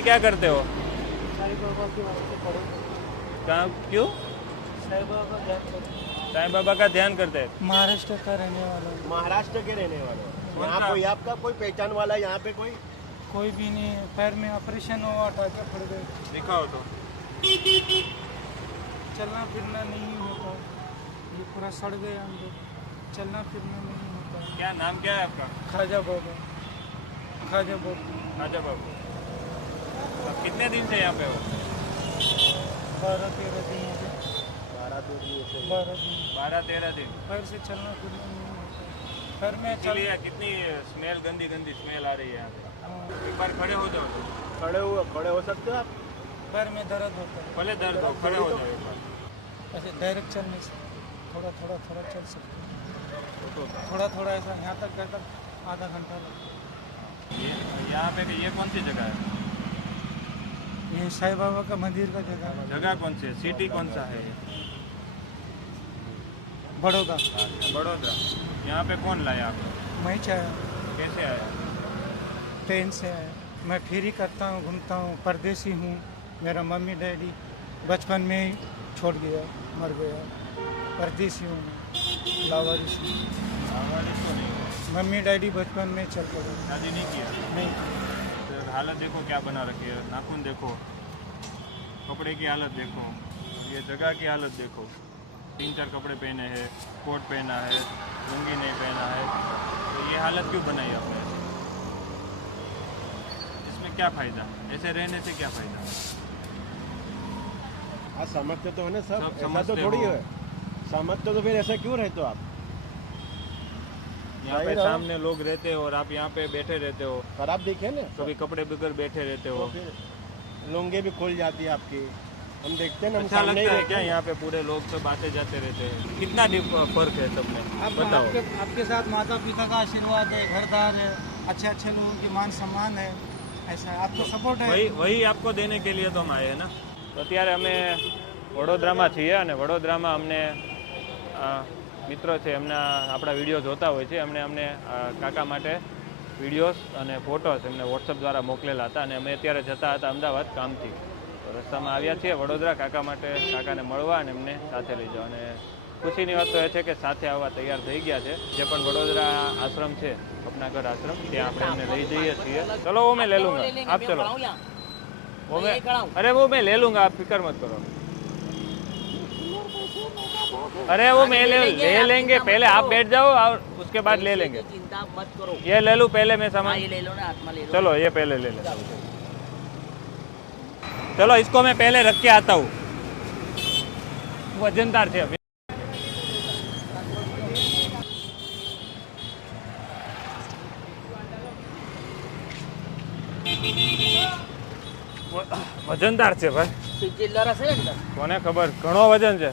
पे क्या करते हो? साईं बाबा के वास्ते पढ़ो। कहाँ क्यों? साईं बाबा का ध्यान करो। साईं बाबा का ध्यान करते हैं। महाराष्ट्र का रहने वाला हूँ। महाराष्ट्र के रहने वाले हो। कौन यहाँ सा? कोई आपका कोई पहचान वाला है यहाँ पे कोई? कोई भी नहीं है, पैर में ऑपरेशन हुआ, टाके पड़ गए, दिखाओ तो। चलना फिरना नहीं होता, ये पूरा सड़ गया अंदर, चलना फिरना नहीं होता। क्या नाम क्या है आपका? खाजा बाबा, खाजा बाबू। राजा बाबू। अब कितने दिन से यहाँ पे हो? 12-13 दिन हो गए। 12 दिन से 12 दिन 12-13 दिन। पैर से चलना फिरना नहीं होता, पैर में चल। इसीलिए कितनी स्मेल, गंदी गंदी स्मेल आ रही है यहाँ पे। हाँ, एक बार खड़े हो जाओ तो। खड़े हो सकते हो आप? पैर में दर्द होता है, भले दर्द हो, खड़े हो जाओ एक बार। ऐसे डायरेक्ट चलने से थोड़ा थोड़ा थोड़ा चल सकते हैं, थोड़ा थोड़ा ऐसा यहाँ तक गए तक आधा घंटा लगता यहाँ पे ये कौन सी जगह है? है। ये साईं बाबा का मंदिर का जगह है, जगह कौन सी है? सिटी कौन सा है ये? बड़ौदा। बड़ौदा। यहाँ पे कौन लाया आपको? मैं चाहे कैसे आया? ट्रेन से आया, मैं फेरी करता हूँ, घूमता हूँ, परदेसी हूँ। मेरा मम्मी डैडी बचपन में ही छोड़ गया, मर गया, परदेसी हूँ मैं, लावारिस हूँ। हमारी तो नहीं हुआ। मम्मी डैडी बचपन में चल पड़े। शादी नहीं किया? नहीं, तो हालत देखो क्या बना रखी है। नाखून देखो, कपड़े की हालत देखो, ये जगह की हालत देखो। 3-4 कपड़े पहने हैं, कोट पहना है, लुंगी नहीं पहना है, तो ये हालत क्यों बनाई आपने? इसमें क्या फ़ायदा? ऐसे रहने से क्या फ़ायदा? हाँ समझते तो है ना सब, सब ऐसा तो समझते थोड़ी हो। है। समझते तो फिर ऐसा क्यों रहते हो आप? यहाँ पे सही रहो। सामने लोग रहते हो और आप यहाँ पे बैठे रहते हो, खराब दिखे ना कभी कपड़े बगैर बैठे रहते हो। तो फिर लुंगी भी खुल जाती है आपकी, हम देखते हैं ना, हम अच्छा सामने ही लगता है रहते क्या? हैं। यहाँ पे पूरे लोग सब आते जाते रहते हैं। कितना फर्क है सब में? बताओ। आपके साथ माता पिता का आशीर्वाद है, घरदार है, अच्छे अच्छे लोगों की मान सम्मान है, ऐसा आपको सपोर्ट है। वही आपको देने के लिए तो हम आए हैं ना। તો અત્યારે અમે વડોદરામાં છીએ અને વડોદરામાં અમને મિત્રો છે એમના આપણા વિડીયો જોતા હોય છે, અમને કાકા માટે વિડીયોઝ અને ફોટોસ એમને વોટ્સઅપ દ્વારા મોકલેલા હતા અને અમે અત્યારે જતા હતા અમદાવાદ કામથી, તો રસ્તામાં આવ્યા છીએ વડોદરા કાકા માટે, કાકાને મળવા અને એમને સાથે લઈ જવા. અને ખુશીની વાત તો એ છે કે સાથે આવવા તૈયાર થઈ ગયા છે. જે પણ વડોદરા આશ્રમ છે, અપનાગઢ આશ્રમ, ત્યાં આપણે એમને લઈ જઈએ છીએ. ચલો वो मैं ले लूँगा, आप चलो। वो मैं, अरे वो मैं ले लूँगा, आप फिक्र मत करो। अरे वो मैं ले लेंगे, पहले आप बैठ जाओ और उसके बाद ले लेंगे। चिंता मत करो, ये ले लूँ पहले मैं सामान? ये ले लो ना, हाथ में ले लो। चलो ये पहले ले ले। चलो इसको मैं पहले रख के आता हूँ, वजनदार છે. વજનદાર છે ભાઈ, चिल्लर હશે ને અંદર? કોને ખબર, ઘણો વજન છે.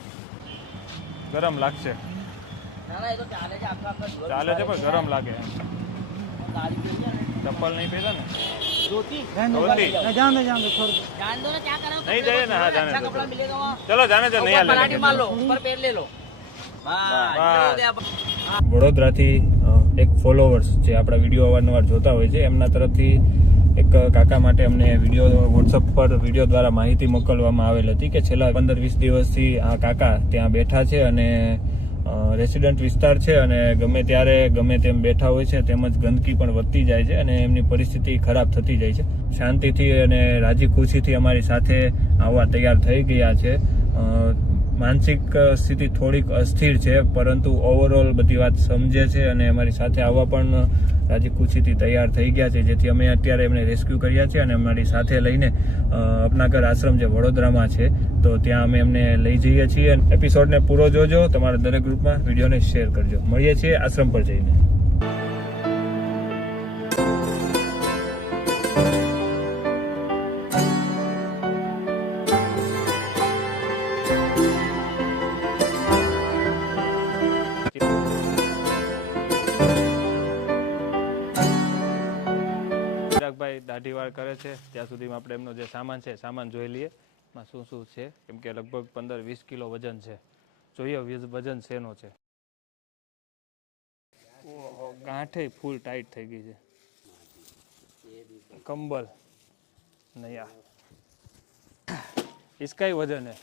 ગરમ લાગશે. ના ના, એ તો ચાલે છે, આખા આખા દિવસ ચાલે છે પણ ગરમ લાગે. ગાડી પી છે ને ચપ્પલ નહીં પહેર્યા ને? धोती ધોતી. जान दो छोड़ दो। जान दो ना, क्या करो नहीं जाइए ना, हाँ, जाने अच्छा दो। कपड़ा मिलेगा वहाँ, ચલો જાને તો નહીં ऊपर पराठी હાલે. मार लो, ऊपर पहन ले लो। हाँ, ये हो गया। વડોદરાથી એક ફોલોવર્સ જે આપણા વિડીયો અવારનવાર જોતા હોય છે, એમના તરફથી એક કાકા માટે અમને વિડીયો વોટ્સઅપ પર વિડીયો દ્વારા માહિતી મોકલવામાં આવેલ હતી કે છેલ્લા 15-20 દિવસથી આ કાકા ત્યાં બેઠા છે અને રેસિડન્ટ વિસ્તાર છે અને ગમે ત્યારે ગમે તેમ બેઠા હોય છે, તેમજ ગંદકી પણ વધતી જાય છે અને એમની પરિસ્થિતિ ખરાબ થતી જાય છે. શાંતિથી અને રાજી ખુશીથી અમારી સાથે આવવા તૈયાર થઈ ગયા છે. માનસિક સ્થિતિ થોડીક અસ્થિર છે, પરંતુ ઓવરઓલ બધી વાત સમજે છે અને અમારી સાથે આવવા પણ રાજી ખુશીથી તૈયાર થઈ ગયા છે, જેથી અમે અત્યારે એમને રેસ્ક્યુ કર્યા છે અને અમારી સાથે લઈને અપનાગઢ આશ્રમ જે વડોદરામાં છે, તો ત્યાં અમે એમને લઈ જઈએ છીએ. એપિસોડને પૂરો જોજો, તમારા દરેક ગ્રુપમાં વિડીયોને શેર કરજો. મળીએ છીએ આશ્રમ પર જઈને. ભાઈ દાઢી વાળ કરે છે ત્યાં સુધીમાં આપણે એમનો જે સામાન છે સામાન જોઈ લઈએ, એમાં શું શું છે, કેમ કે લગભગ 15-20 કિલો વજન છે. જોઈએ વજન શેનો છે. ગાંઠે ફૂલ ટાઈટ થઈ ગઈ છે. કંબલ नया इसका ही वजन है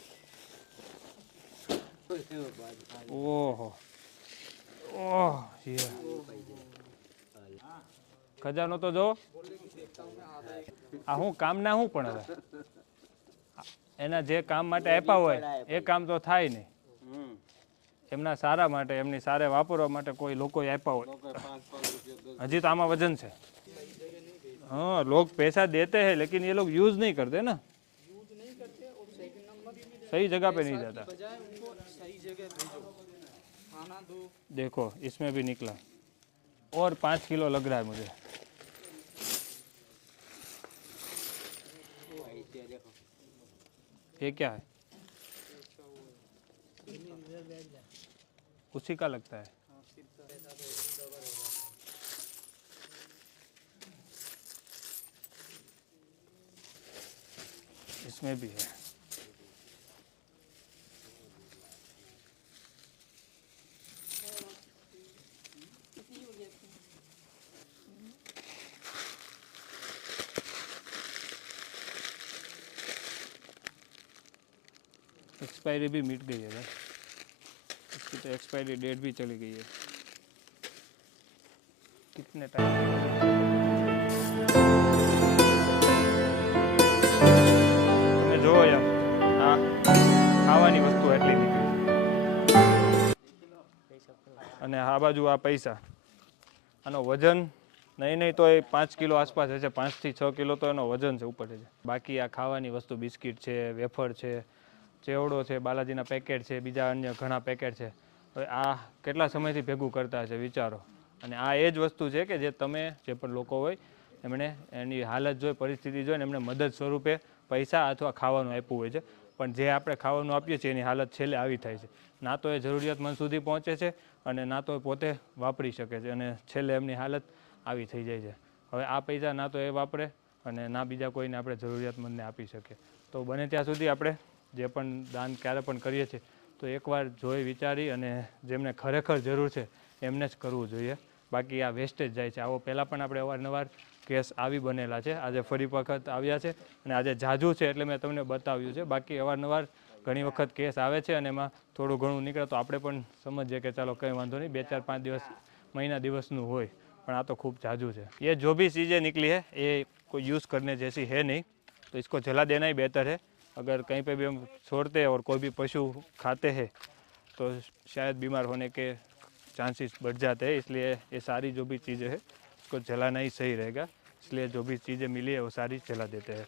ओहो ओह ये खजानो तो जो આ હું કામના હું પણ હવે એના જે કામ માટે આપ્યા હોય એ કામ તો થાય નહીં એમના સારા માટે એમની સારે વાપરવા માટે કોઈ લોકોએ આપ્યા હોય હજી તો આમાં વજન છે हाँ लोग पैसा देते हैं लेकिन ये लोग यूज नहीं करते ना सही जगह पे नहीं जाता देखो इसमें भी निकला और 5 किलो लग रहा है मुझे ये क्या है उसी का लगता है इसमें भी है एक्सपायरी भी मिट गई है भाई इसकी तो एक्सपायरी डेट भी चली गई है कितने टाइम તમે જોવો યાર આ ખાવાની વસ્તુ એટલી નીકળી અને આ બાજુ આ પૈસા આનો વજન નહીં તો એ 5 કિલો આસપાસ હશે 5 થી 6 કિલો તો એનો વજન છે ઉપર છે બાકી આ ખાવાની વસ્તુ બિસ્કિટ છે વેફર છે ચેવડો છે બાલાજીના પેકેટ છે બીજા અન્ય ઘણા પેકેટ છે હવે આ કેટલા સમયથી ભેગું કરતા હશે વિચારો અને આ એ જ વસ્તુ છે કે જે તમે જે પણ લોકો હોય એમણે એની હાલત જોઈ પરિસ્થિતિ જોઈને એમણે મદદ સ્વરૂપે પૈસા અથવા ખાવાનું આપ્યું હોય છે પણ જે આપણે ખાવાનું આપીએ છીએ એની હાલત છેલ્લે આવી થાય છે ના તો એ જરૂરિયાતમંદ સુધી પહોંચે છે અને ના તો પોતે વાપરી શકે છે અને છેલ્લે એમની હાલત આવી થઈ જાય છે હવે આ પૈસા ના તો એ વાપરે અને ના બીજા કોઈને આપણે જરૂરિયાતમંદને આપી શકીએ તો બને ત્યાં સુધી આપણે જે પણ દાન ક્યારે પણ કરીએ છીએ તો એકવાર જોઈ વિચારી અને જેમને ખરેખર જરૂર છે એમને જ કરવું જોઈએ બાકી આ વેસ્ટેજ જાય છે આવો પહેલાં પણ આપણે અવારનવાર કેસ આવી બનેલા છે આજે ફરી વખત આવ્યા છે અને આજે જાજુ છે એટલે મેં તમને બતાવ્યું છે બાકી અવારનવાર ઘણી વખત કેસ આવે છે અને એમાં થોડું ઘણું નીકળે તો આપણે પણ સમજીએ કે ચાલો કંઈ વાંધો નહીં 2 4 5 દિવસ મહિના દિવસનું હોય પણ આ તો ખૂબ જાજુ છે ये जो भी चीज़ें निकली है ये कोई यूज़ करने जैसी है नहीं तो इसको जला देना ही बेहतर है अगर कहीं पे भी हम छोड़ते हैं और कोई भी पशु खाते हैं तो शायद बीमार होने के चांसेस बढ़ जाते हैं इसलिए ये सारी जो भी चीज़ें हैं उसको जलाना ही सही रहेगा इसलिए जो भी चीज़ें मिली है वो सारी जला देते हैं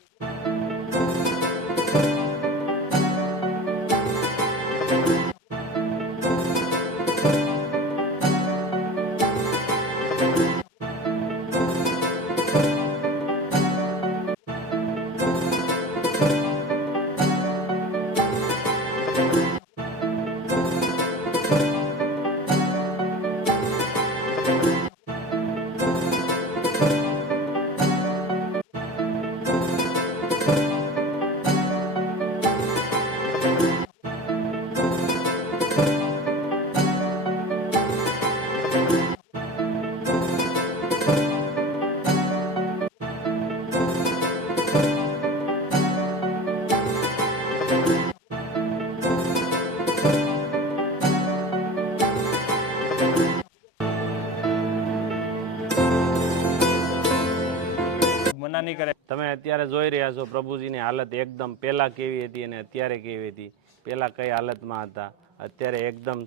મના નહીં કરે તમે અત્યારે જોઈ રહ્યા છો પ્રભુજીની હાલત એકદમ પહેલા કેવી હતી અને અત્યારે કેવી હતી પહેલા કઈ હાલતમાં હતા અત્યારે એકદમ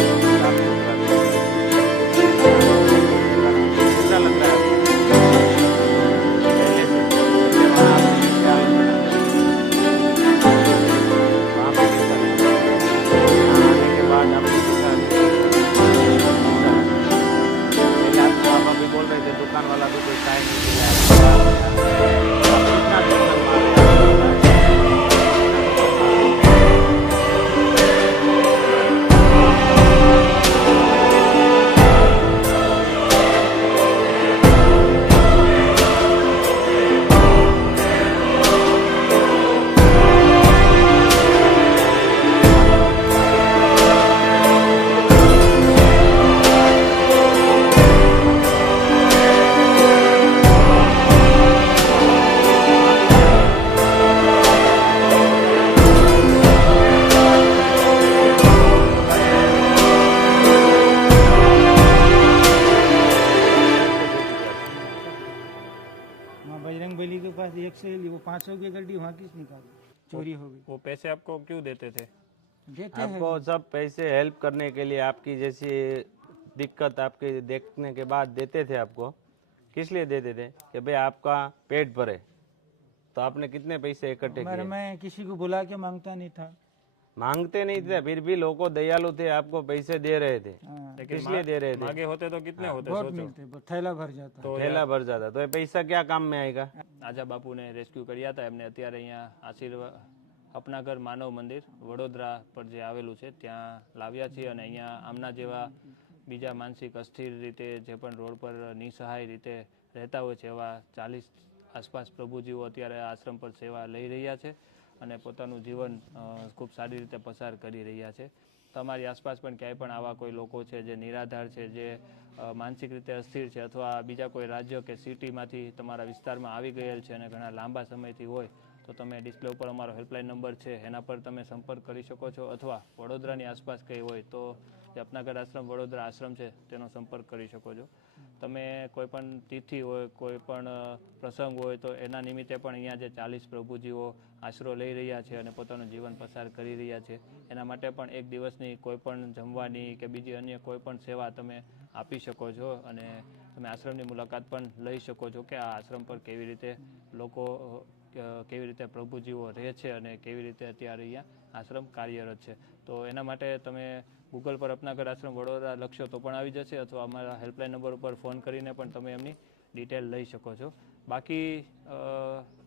बोल रहे थे दुकान वाला भी कोई टाइम नहीं से ही ली, वो 500 की गड्डी वहाँ किस निकाली, चोरी हो गई। वो पैसे आपको क्यों देते थे? देते हैं आपको सब पैसे हेल्प करने के लिए, आपकी जैसी दिक्कत आपके देखने के बाद देते थे आपको। किस लिए देते थे? कि भाई आपका पेट भरे। तो आपने कितने पैसे इकट्ठे मगर किए? मैं किसी को बुला के मांगता नहीं था। मांगते नहीं थे, फिर भी लोग दयालु थे, आपको पैसे दे रहे थे। हाँ, लेकिन किस लिए दे रहे थे? मांगे होते तो कितने होते बहुत सोचो? मिलते, थैला भर जाता। तो थैला भर जाता, तो ये पैसा क्या काम में आएगा? આજા બાપુને રેસ્ક્યુ કર્યા હતા એમને અત્યારે અહીંયા આશીર્વાદ અપનાગર માનવ મંદિર વડોદરા પર જે આવેલું છે ત્યાં લાવ્યા છીએ અને અહીંયા આમના જેવા બીજા માનસિક અસ્થિર રીતે જે પણ રોડ પર નિસહાય રીતે રહેતા હોય છે એવા 40 આસપાસ પ્રભુજીઓ અત્યારે આશ્રમ પર સેવા લઈ રહ્યા છે અને પોતાનું જીવન ખૂબ સારી રીતે પસાર કરી રહ્યા છે. તમારી આસપાસ પણ ક્યાંય પણ આવા કોઈ લોકો છે જે નિરાધાર છે, જે માનસિક રીતે અસ્થિર છે અથવા બીજા કોઈ રાજ્ય કે સિટીમાંથી તમારા વિસ્તારમાં આવી ગયેલ છે અને ઘણા લાંબા સમયથી હોય તો તમે ડિસ્પ્લે ઉપર અમારો હેલ્પલાઇન નંબર છે એના પર તમે સંપર્ક કરી શકો છો અથવા વડોદરાની આસપાસ કંઈ હોય તો જે અપનાગર આશ્રમ વડોદરા આશ્રમ છે તેનો સંપર્ક કરી શકો છો. તમે કોઈ પણ તિથિ હોય, કોઈ પણ પ્રસંગ હોય તો એના નિમિત્તે પણ અહીંયા જે 40 પ્રભુજીઓ આશરો લઈ રહ્યા છે અને પોતાનું જીવન પસાર કરી રહ્યા છે એના માટે પણ એક દિવસની કોઈ પણ જમવાની કે બીજી અન્ય કોઈ પણ સેવા તમે આપી શકો છો અને તમે આશ્રમની મુલાકાત પણ લઈ શકો છો કે આ આશ્રમ પર કેવી રીતે લોકો કેવી રીતે પ્રભુજીઓ રહે છે અને કેવી રીતે અત્યારે અહીંયા આશ્રમ કાર્યરત છે. તો એના માટે તમે ગૂગલ પર અપનાગર આશ્રમ વડોદરા લખશો તો પણ આવી જશે અથવા અમારા હેલ્પલાઇન નંબર ઉપર ફોન કરીને પણ તમે એમની ડિટેલ લઈ શકો છો. બાકી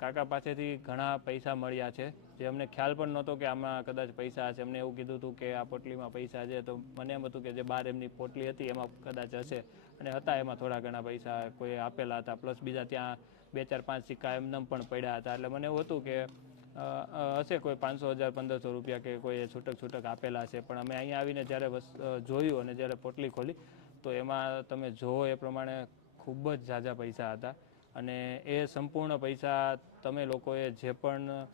કાકા પાસેથી ઘણા પૈસા મળ્યા છે જે અમને ખ્યાલ પણ નહોતો કે આમાં કદાચ પૈસા હશે. અમને એવું કીધું હતું કે આ પોટલીમાં પૈસા છે તો મને એમ હતું કે જે બહાર એમની પોટલી હતી એમાં કદાચ હશે અને હતા એમાં થોડા ઘણા પૈસા કોઈ આપેલા હતા, પ્લસ બીજા ત્યાં 2-4-5 સિક્કા એમનેમ પણ પડ્યા હતા. એટલે મને એવું હતું કે હશે કોઈ 500,000-1500 રૂપિયા કે કોઈ છૂટક આપેલા હશે. પણ અમે અહીંયા આવીને જ્યારે જોયું અને જ્યારે પોટલી ખોલી તો એમાં તમે જુઓ એ પ્રમાણે ખૂબ જ ઝાઝા પૈસા હતા અને એ સંપૂર્ણ પૈસા તમે લોકોએ જે પણ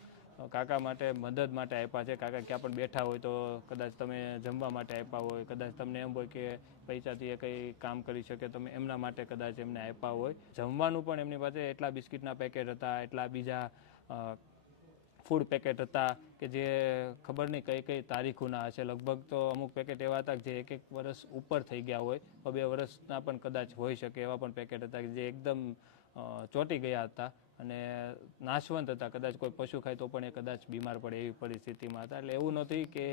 કાકા માટે મદદ માટે આપ્યા છે, કાકા ક્યાં પણ બેઠા હોય તો કદાચ તમે જમવા માટે આપ્યા હોય, કદાચ તમને એમ હોય કે પૈસાથી એ કંઈ કામ કરી શકે તમે એમના માટે કદાચ એમને આપ્યા હોય. જમવાનું પણ એમની પાસે એટલા બિસ્કિટના પેકેટ હતા, એટલા બીજા ફૂડ પેકેટ હતા કે જે ખબર નહીં કઈ કઈ તારીખોના હશે. લગભગ તો અમુક પેકેટ એવા હતા જે 1-1 વર્ષ ઉપર થઈ ગયા હોય, 2 વર્ષના પણ કદાચ હોઈ શકે એવા પણ પેકેટ હતા કે જે એકદમ ચોંટી ગયા હતા અને નાશવંત હતા. કદાચ કોઈ પશુ ખાય તો પણ એ કદાચ બીમાર પડે એવી પરિસ્થિતિમાં હતા. એટલે એવું નથી કે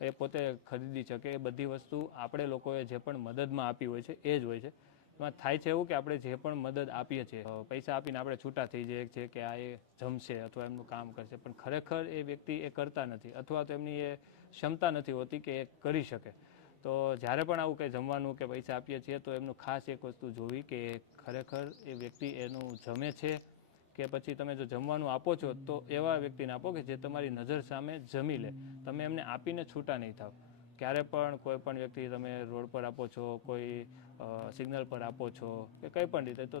એ પોતે ખરીદી શકે. એ બધી વસ્તુ આપણે લોકોએ જે પણ મદદમાં આપી હોય છે એ જ હોય છે. એમાં થાય છે એવું કે આપણે જે પણ મદદ આપીએ છીએ પૈસા આપીને આપણે છૂટા થઈ જઈએ છીએ કે આ એ જમશે અથવા એમનું કામ કરશે, પણ ખરેખર એ વ્યક્તિ એ કરતા નથી અથવા તો એમની એ ક્ષમતા નથી હોતી કે એ કરી શકે. તો જ્યારે પણ આવું કંઈ જમવાનું કે પૈસા આપીએ છીએ તો એમનું ખાસ એક વસ્તુ જોવી કે ખરેખર એ વ્યક્તિ એનું જમે છે કે પછી તમે જો જમવાનું આપો છો તો એવા વ્યક્તિને આપો કે જે તમારી નજર સામે જમી લે. તમે એમને આપીને છૂટા નહીં થાવ. ક્યારે પણ કોઈ પણ વ્યક્તિ તમે રોડ પર આપો છો, કોઈ સિગ્નલ પર આપો છો કે કંઈ પણ રીતે તો